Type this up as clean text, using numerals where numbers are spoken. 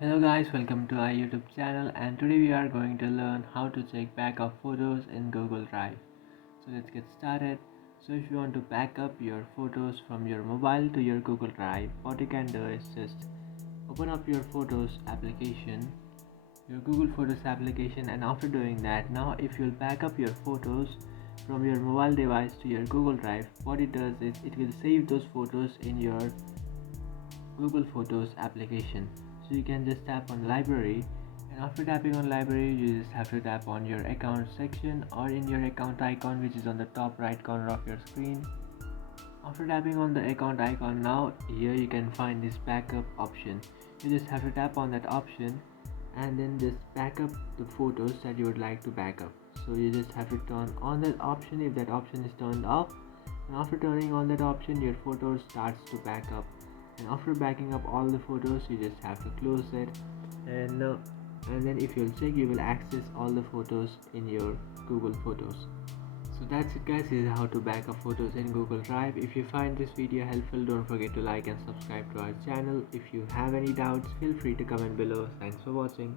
Hello guys, welcome to our YouTube channel, and today we are going to learn how to check backup photos in Google Drive. So let's get started. So if you want to back up your photos from your mobile to your Google Drive, what you can do is just open up your Photos application, your Google Photos application, and after doing that, now if you'll back up your photos from your mobile device to your Google Drive, what it does is it will save those photos in your Google Photos application. So you can just tap on library, and after tapping on library you just have to tap on your account section or in your account icon, which is on the top right corner of your screen. After tapping on the account icon, now here you can find this backup option. You just have to tap on that option and then just back up the photos that you would like to back up. So you just have to turn on that option if that option is turned off, and after turning on that option your photos starts to back up, and after backing up all the photos you just have to close it, and then if you'll check you will access all the photos in your Google Photos. So that's it guys, this is how to back up photos in Google Drive. If you find this video helpful, don't forget to like and subscribe to our channel. If you have any doubts, feel free to comment below. Thanks for watching.